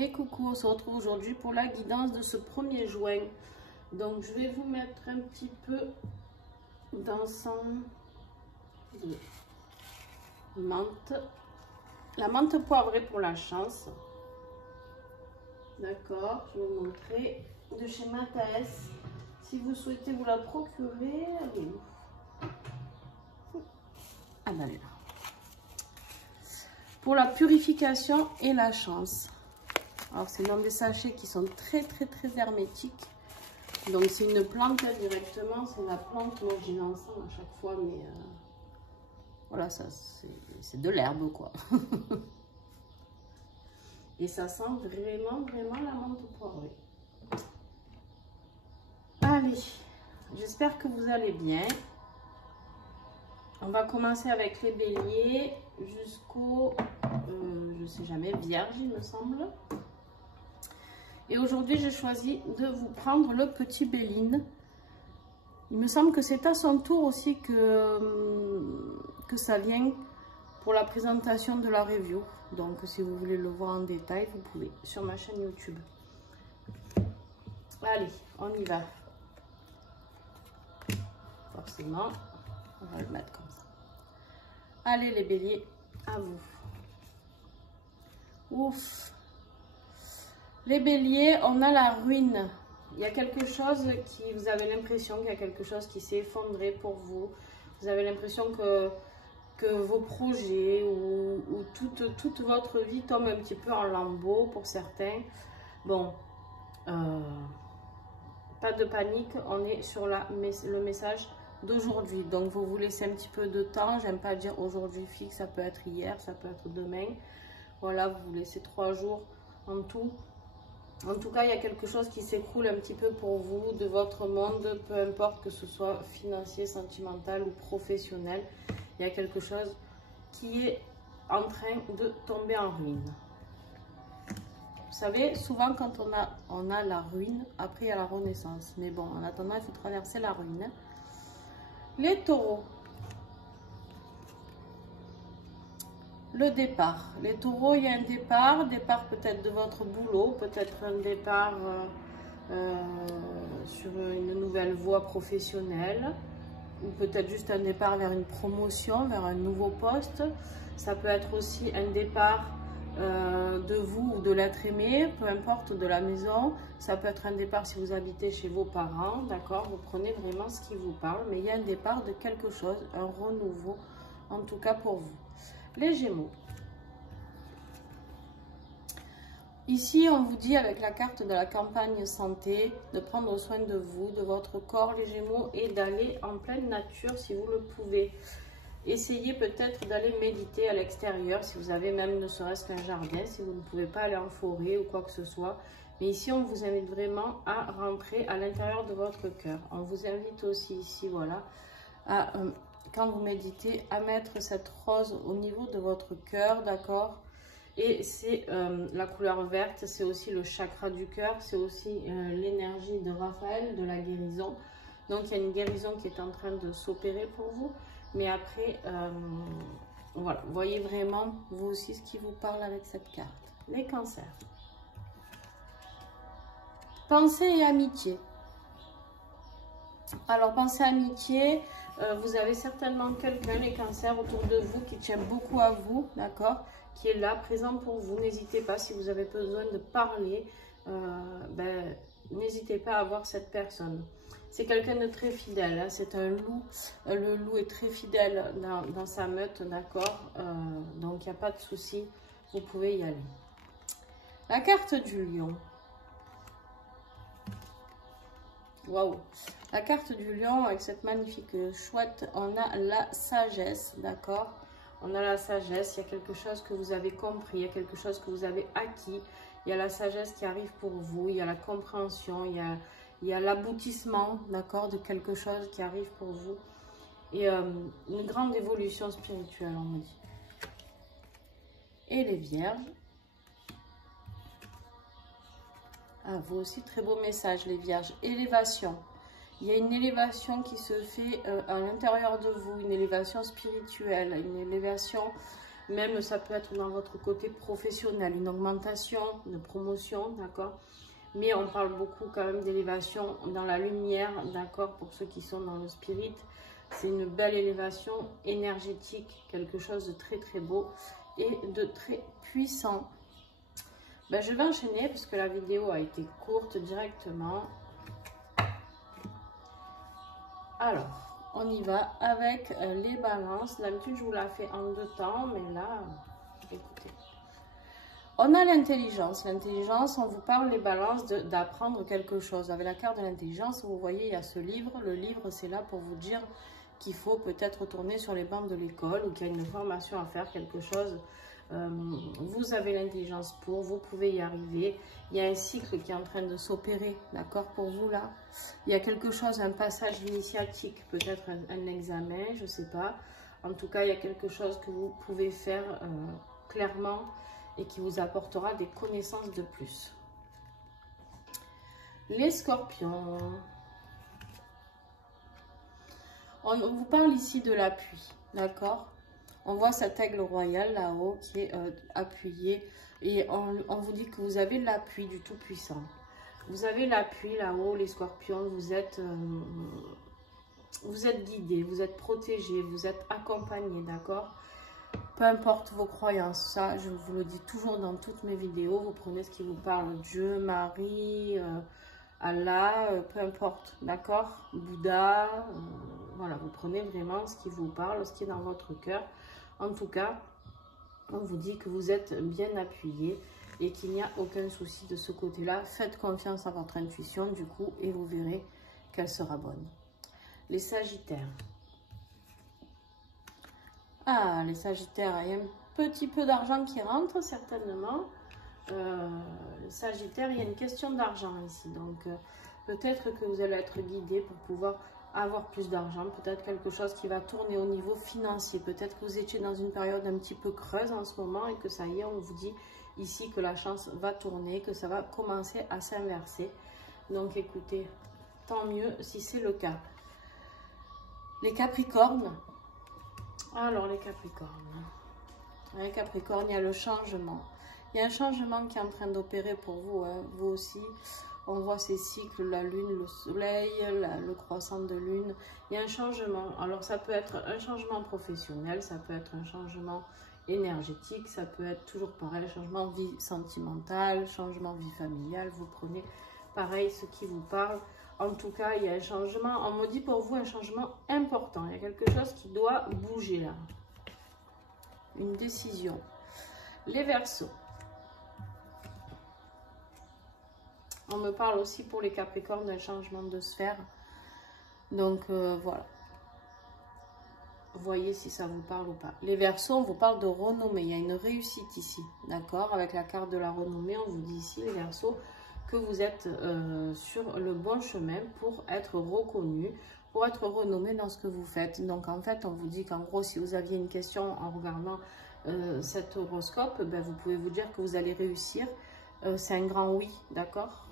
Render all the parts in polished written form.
Et coucou, on se retrouve aujourd'hui pour la guidance de ce 1er juin. Donc je vais vous mettre un petit peu d'encens de menthe. La menthe poivrée pour la chance. D'accord, je vais vous montrer de chez Mathaes. Si vous souhaitez vous la procurer, elle est où? Ah ben elle est là. Pour la purification et la chance. Alors c'est dans des sachets qui sont très hermétiques. Donc c'est une plante là, directement, c'est la plante, moi j'ai l'encens à chaque fois, mais voilà, ça c'est de l'herbe quoi. Et ça sent vraiment la menthe poivrée. Allez, j'espère que vous allez bien. On va commencer avec les béliers jusqu'au, je sais jamais, vierge il me semble. Et aujourd'hui, j'ai choisi de vous prendre le petit Béline. Il me semble que c'est à son tour aussi que ça vient pour la présentation de la review. Donc, si vous voulez le voir en détail, vous pouvez sur ma chaîne YouTube. Allez, on y va. Forcément, on va le mettre comme ça. Allez les béliers, à vous. Ouf! Les béliers, on a la ruine. Il y a quelque chose qui, vous avez l'impression qu'il y a quelque chose qui s'est effondré pour vous. Vous avez l'impression que vos projets ou toute votre vie tombe un petit peu en lambeaux pour certains. Bon, pas de panique, on est sur le message d'aujourd'hui. Donc vous vous laissez un petit peu de temps. J'aime pas dire aujourd'hui fixe, ça peut être hier, ça peut être demain. Voilà, vous vous laissez 3 jours en tout. En tout cas, il y a quelque chose qui s'écroule un petit peu pour vous, de votre monde, peu importe que ce soit financier, sentimental ou professionnel. Il y a quelque chose qui est en train de tomber en ruine. Vous savez, souvent quand on a la ruine, après il y a la renaissance. Mais bon, en attendant, il faut traverser la ruine. Les taureaux. Le départ. Les taureaux, il y a un départ peut-être de votre boulot, peut-être un départ sur une nouvelle voie professionnelle, ou peut-être juste un départ vers une promotion, vers un nouveau poste. Ça peut être aussi un départ de vous ou de l'être aimé, peu importe, de la maison. Ça peut être un départ si vous habitez chez vos parents, d'accord? Vous prenez vraiment ce qui vous parle, mais il y a un départ de quelque chose, un renouveau, en tout cas pour vous. Les Gémeaux. Ici, on vous dit avec la carte de la campagne santé de prendre soin de vous, de votre corps, les Gémeaux, et d'aller en pleine nature si vous le pouvez. Essayez peut-être d'aller méditer à l'extérieur si vous avez même ne serait-ce qu'un jardin, si vous ne pouvez pas aller en forêt ou quoi que ce soit. Mais ici, on vous invite vraiment à rentrer à l'intérieur de votre cœur. On vous invite aussi ici, voilà, à... quand vous méditez, à mettre cette rose au niveau de votre cœur, d'accord? Et c'est la couleur verte, c'est aussi le chakra du cœur, c'est aussi l'énergie de Raphaël, de la guérison. Donc, il y a une guérison qui est en train de s'opérer pour vous. Mais après, voilà, voyez vraiment, vous aussi, ce qui vous parle avec cette carte. Les cancers. Pensée et amitié. Alors, pensée amitié, vous avez certainement quelqu'un, les cancers, autour de vous qui tient beaucoup à vous, d'accord, qui est là, présent pour vous. N'hésitez pas, si vous avez besoin de parler, n'hésitez pas à voir cette personne. C'est quelqu'un de très fidèle, hein, c'est un loup. Le loup est très fidèle dans sa meute, d'accord, donc il n'y a pas de souci, vous pouvez y aller. La carte du lion. Waouh! La carte du lion avec cette magnifique chouette, on a la sagesse, d'accord? On a la sagesse, il y a quelque chose que vous avez compris, il y a quelque chose que vous avez acquis, il y a la sagesse qui arrive pour vous, il y a la compréhension, il y a l'aboutissement, d'accord, de quelque chose qui arrive pour vous. Et une grande évolution spirituelle, on me dit. Et les vierges. Ah, vous aussi, très beau message, les vierges. Élévation. Il y a une élévation qui se fait à l'intérieur de vous, une élévation spirituelle, une élévation Même ça peut être dans votre côté professionnel, une augmentation, une promotion, d'accord? Mais on parle beaucoup quand même d'élévation dans la lumière, d'accord? Pour ceux qui sont dans le spirit, c'est une belle élévation énergétique, quelque chose de très très beau et de très puissant. Ben, je vais enchaîner parce que la vidéo a été courte directement. Alors, on y va avec les balances. D'habitude, je vous la fais en 2 temps, mais là, écoutez. On a l'intelligence. L'intelligence, on vous parle, les balances, d'apprendre quelque chose. Avec la carte de l'intelligence, vous voyez, il y a ce livre. Le livre, c'est là pour vous dire qu'il faut peut-être retourner sur les bancs de l'école ou qu'il y a une formation à faire, quelque chose. Vous avez l'intelligence pour, vous pouvez y arriver. Il y a un cycle qui est en train de s'opérer, d'accord, pour vous là. Il y a quelque chose, un passage initiatique, peut-être un examen, je ne sais pas. En tout cas, il y a quelque chose que vous pouvez faire clairement et qui vous apportera des connaissances de plus. Les scorpions. On vous parle ici de l'appui, d'accord? On voit cet aigle royal là-haut qui est appuyé et on vous dit que vous avez l'appui du Tout-Puissant. Vous avez l'appui là-haut, les scorpions, vous êtes guidés, vous êtes protégés, vous êtes accompagnés, d'accord? Peu importe vos croyances, ça je vous le dis toujours dans toutes mes vidéos, vous prenez ce qui vous parle, Dieu, Marie, Allah, peu importe, d'accord? Bouddha, voilà, vous prenez vraiment ce qui vous parle, ce qui est dans votre cœur. En tout cas, on vous dit que vous êtes bien appuyé et qu'il n'y a aucun souci de ce côté-là. Faites confiance à votre intuition du coup et vous verrez qu'elle sera bonne. Les Sagittaires. Ah, les Sagittaires, il y a un petit peu d'argent qui rentre certainement. Les Sagittaires, il y a une question d'argent ici. Donc, peut-être que vous allez être guidé pour pouvoir avoir plus d'argent. Peut-être quelque chose qui va tourner au niveau financier. Peut-être que vous étiez dans une période un petit peu creuse en ce moment et que ça y est, on vous dit ici que la chance va tourner, que ça va commencer à s'inverser. Donc, écoutez, tant mieux si c'est le cas. Les Capricornes. Alors, les Capricornes. Les Capricornes, il y a le changement. Il y a un changement qui est en train d'opérer pour vous, hein. Vous aussi. On voit ces cycles, la lune, le soleil, le croissant de lune. Il y a un changement. Alors, ça peut être un changement professionnel, ça peut être un changement énergétique, ça peut être toujours pareil, changement vie sentimentale, changement vie familiale. Vous prenez pareil ce qui vous parle. En tout cas, il y a un changement, on me dit pour vous un changement important. Il y a quelque chose qui doit bouger là. Une décision. Les Verseaux. On me parle aussi pour les Capricornes d'un changement de sphère. Donc voilà. Voyez si ça vous parle ou pas. Les Verseaux, on vous parle de renommée. Il y a une réussite ici. D'accord? Avec la carte de la renommée, on vous dit ici, les Verseaux, que vous êtes sur le bon chemin pour être reconnu, pour être renommé dans ce que vous faites. Donc en fait, on vous dit qu'en gros, si vous aviez une question en regardant cet horoscope, ben, vous pouvez vous dire que vous allez réussir. C'est un grand oui, d'accord?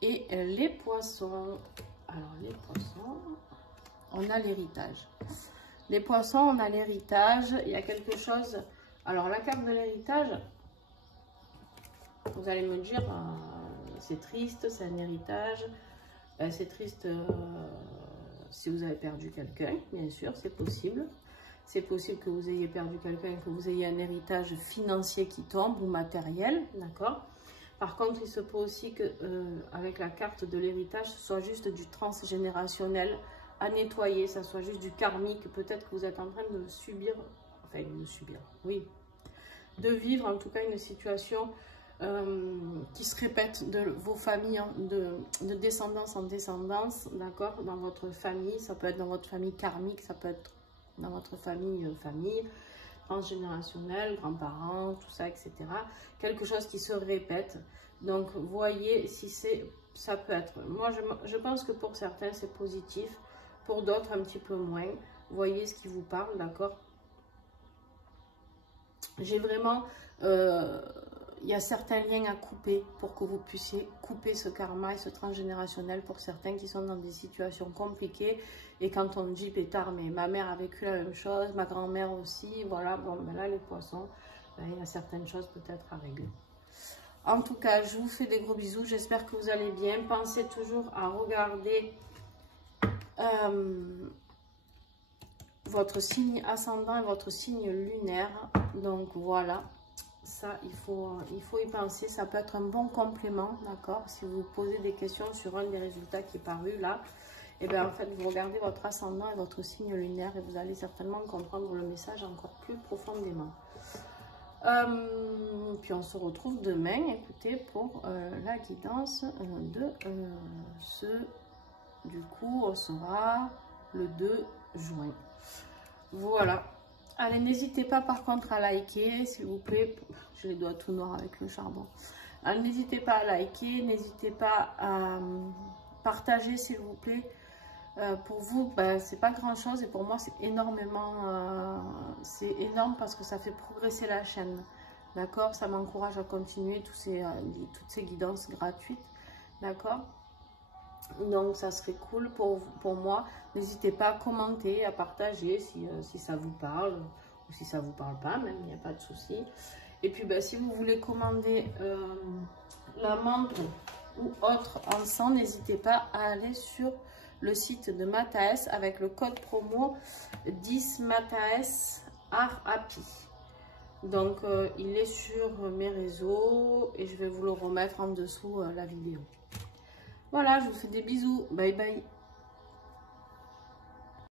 Et les Poissons. Alors les Poissons, on a l'héritage. Les Poissons, on a l'héritage. Il y a quelque chose. Alors la carte de l'héritage, vous allez me dire, c'est triste, c'est un héritage. C'est triste si vous avez perdu quelqu'un, bien sûr, c'est possible. C'est possible que vous ayez perdu quelqu'un, que vous ayez un héritage financier qui tombe ou matériel, d'accord? Par contre, il se peut aussi que avec la carte de l'héritage, ce soit juste du transgénérationnel à nettoyer, ça soit juste du karmique. Peut-être que vous êtes en train de subir, enfin de subir, oui, de vivre en tout cas une situation qui se répète de vos familles, hein, de descendance en descendance, d'accord, dans votre famille. Ça peut être dans votre famille karmique, ça peut être dans votre famille, transgénérationnelle, grands-parents, tout ça, etc. Quelque chose qui se répète. Donc, voyez si ça peut être. Moi, je pense que pour certains, c'est positif. Pour d'autres, un petit peu moins. Voyez ce qui vous parle, d'accord? J'ai vraiment... il y a certains liens à couper pour que vous puissiez couper ce karma et ce transgénérationnel pour certains qui sont dans des situations compliquées. Et quand on dit pétard, mais ma mère a vécu la même chose, ma grand-mère aussi, voilà, bon, ben là les poissons, ben, il y a certaines choses peut-être à régler. En tout cas, je vous fais des gros bisous, j'espère que vous allez bien. Pensez toujours à regarder votre signe ascendant et votre signe lunaire. Donc voilà, ça il faut y penser, ça peut être un bon complément, d'accord? Si vous posez des questions sur un des résultats qui est paru là, et bien en fait vous regardez votre ascendant et votre signe lunaire et vous allez certainement comprendre le message encore plus profondément. Puis on se retrouve demain, écoutez, pour la guidance de du coup on sera le 2 juin. Voilà. Allez, n'hésitez pas par contre à liker, s'il vous plaît. J'ai les doigts tout noirs avec le charbon. N'hésitez pas à liker, n'hésitez pas à partager, s'il vous plaît. Pour vous, ben, c'est pas grand chose et pour moi, c'est énormément. C'est énorme parce que ça fait progresser la chaîne. D'accord? Ça m'encourage à continuer toutes ces guidances gratuites. D'accord? Donc ça serait cool pour moi. N'hésitez pas à commenter, à partager si ça vous parle ou si ça vous parle pas, même il n'y a pas de souci. Et puis ben, si vous voulez commander la montre ou autre encens, n'hésitez pas à aller sur le site de Mataes avec le code promo 10 Mataes Art Happy. Donc il est sur mes réseaux et je vais vous le remettre en dessous la vidéo. Voilà, je vous fais des bisous. Bye bye.